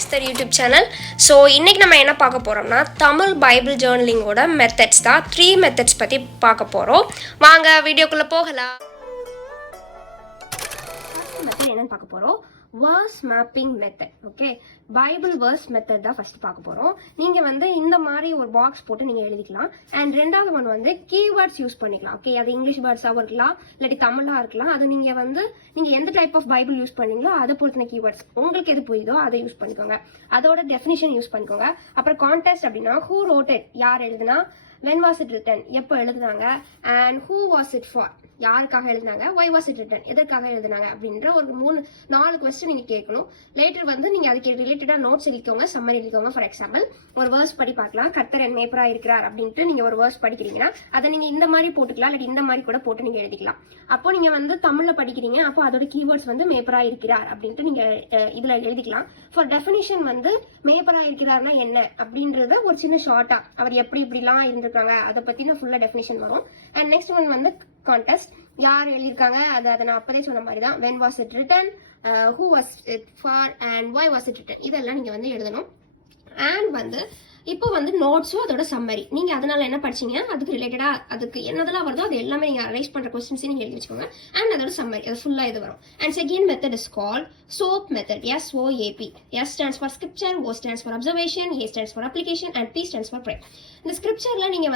ஐஸ்தர் YouTube channel. So இன்றைக்கி நம்ம என்ன பார்க்க போகிறோம்னா தமிழ் பைபிள் ஜேர்னலிங்கோட மெத்தட்ஸ் தான். 3 மெத்தட்ஸ் பற்றி பார்க்க போகிறோம். வாங்க வீடியோக்குள்ளே போகலாம். மெத்தட் என்னன்னு பார்க்க போகிறோம். Verse mapping method. Okay, Bible verse method தான் ஃபர்ஸ்ட் பார்க்க போகிறோம். நீங்கள் இந்த மாதிரி ஒரு பாக்ஸ் போட்டு நீங்கள் எழுதிக்கலாம். அண்ட் ரெண்டாவது ஒன்று கீவேர்ட்ஸ் யூஸ் பண்ணிக்கலாம். ஓகே, அது இங்கிலீஷ் வேர்ட்ஸாகவும் இருக்கலாம், இல்லாட்டி தமிழாக இருக்கலாம். அது நீங்கள் எந்த டைப் ஆஃப் பைபிள் யூஸ் பண்ணீங்களோ அதை பொறுத்தின கீவேர்ட்ஸ் உங்களுக்கு எது புரியுதோ அதை யூஸ் பண்ணிக்கோங்க. அதோட டெஃபினிஷன் யூஸ் பண்ணிக்கோங்க. அப்புறம் கான்டெஸ்ட் அப்படின்னா ஹூ ரோட் இட், யார் எழுதுனா, when was it written, எப்போ எழுதுனாங்க, and who was it for, யாருக்காக எழுதினாங்க, why was it written, எதற்காக எழுதினாங்க அப்படின்ற ஒரு 3-4 கொஸ்டின் நீங்கள் கேட்கணும். லேட்டர் நீங்கள் அதுக்கு ரிலேட்டடாக நோட்ஸ் எழுதிக்கோங்க, சம்மரி எழுதிக்கோங்க. ஃபார் எக்ஸாம்பிள் ஒரு வேர்ஸ் படி பார்க்கலாம். கர்த்தர் என் மேய்ப்பரா இருக்கிறார் அப்படின்ட்டு நீங்கள் ஒரு வேர்ஸ் படிக்கிறீங்கன்னா அதை நீங்கள் இந்த மாதிரி போட்டுக்கலாம், இல்லாட்டி இந்த மாதிரி கூட போட்டு நீங்கள் எழுதிக்கலாம். அப்போ நீங்கள் தமிழில் படிக்கிறீங்க, அப்போ அதோட கீவேர்ட்ஸ் மேய்ப்பரா இருக்கிறார் அப்படின்ட்டு நீங்கள் இதில் எழுதிக்கலாம். ஃபார் டெஃபினிஷன் மேய்ப்பரா இருக்கிறார்னா என்ன அப்படின்றத ஒரு சின்ன ஷார்ட்டா அவர் எப்படி இப்படிலாம் இருந்திருக்காங்க அதை பற்றின ஃபுல்லாக டெஃபினிஷன் வரும். அண்ட் நெக்ஸ்ட் ஒன் கான்டெஸ்ட், யார் எழுதியிருக்காங்க அதை நான் அப்போதே சொன்ன மாதிரி தான். when was it written, who was it for, and why was it written, இதெல்லாம் நீங்கள் எழுதணும். அண்ட் இப்போ நோட்ஸும் அதோட சம்மரி நீங்கள் அதனால என்ன படிச்சீங்க, அதுக்கு ரிலேட்டடாக அதுக்கு என்னதெல்லாம் வருதோ அது எல்லாமே நீங்கள் அரைஸ் பண்ணுற கொஸ்டின்ஸையும் நீங்கள் எழுதி வச்சுக்கோங்க. அண்ட் அதோட சம்மரி அது ஃபுல்லாக இது வரும். And second method is call SOAP method. SOAP. S stands for scripture, O stands for observation, A stands for application, and P stands for prayer. இந்த ஸ்கிரிப்சரில் நீங்கள்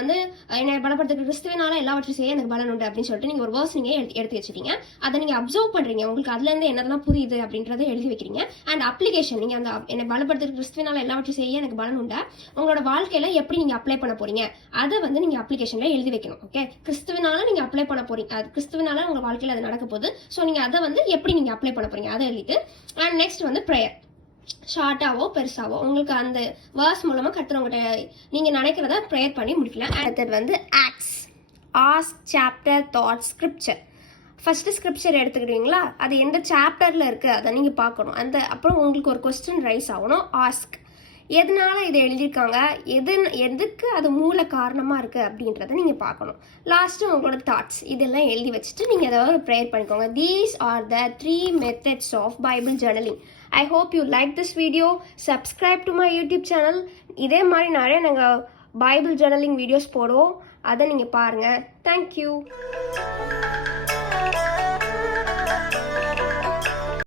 என்னை பலப்படுத்துகிற கிறிஸ்துவனால எல்லாவற்றையும் செய்ய எனக்கு பலன் உண்டு அப்படின்னு சொல்லிட்டு நீங்கள் ஒரு வேர்ஸ் நீங்கள் எடுத்து வச்சுட்டீங்க. அதை நீங்கள் அப்சர்வ் பண்ணுறீங்க, உங்களுக்கு அதுலேருந்து என்னெல்லாம் புரியுது அப்படின்றத எழுதி வைக்கிறீங்க. அண்ட் அப்ளிகேஷன், நீங்கள் அந்த என்னை பலப்படுத்துகிற கிறிஸ்துவனால எல்லாவற்றையும் செய்ய எனக்கு பலன் உண்டா உங்களோட வாழ்க்கையில எப்படி நீங்க அப்ளை பண்ண போறீங்க அதை நீங்க அப்ளிகேஷன்ல எழுதி வைக்கணும். ஓகே, கிறிஸ்துவனால நீங்க அப்ளை பண்ண போறீங்க, அது கிறிஸ்துவனால உங்க வாழ்க்கையில அது நடக்க போகுது. ஸோ நீங்க அதை எப்படி நீங்க அப்ளை பண்ண போறீங்க அதை எழுதிட்டு. அண்ட் நெக்ஸ்ட் ப்ரேயர், ஷார்ட்டாவோ பெருசாவோ உங்களுக்கு அந்த வேர்ஸ் மூலமா கத்துறவங்ககிட்ட நீங்க நினைக்கிறத ப்ரேயர் பண்ணி முடிக்கலாம். அடுத்தது acts, ask, chapter, thought, scripture. First scripture எடுத்துக்கிட்டீங்களா, அது எந்த சாப்டர்ல இருக்கு அதை நீங்க பார்க்கணும். அப்புறம் உங்களுக்கு ஒரு கொஸ்டின் ரைஸ் ஆகணும். ஆஸ்க், எதனால இதை எழுதியிருக்காங்க, எதுக்கு அது மூல காரணமாக இருக்குது அப்படின்றத நீங்கள் பார்க்கணும். லாஸ்ட்டு உங்களோட தாட்ஸ் இதெல்லாம் எழுதி வச்சுட்டு நீங்கள் ஏதாவது ப்ரேயர் பண்ணிக்கோங்க. These are the 3 methods of Bible journaling. I hope you like this video. Subscribe to my YouTube channel. இதே மாதிரி நிறைய நாங்கள் பைபிள் ஜர்னலிங் வீடியோஸ் போடுவோம், அதை நீங்கள் பாருங்கள். தேங்க்யூ.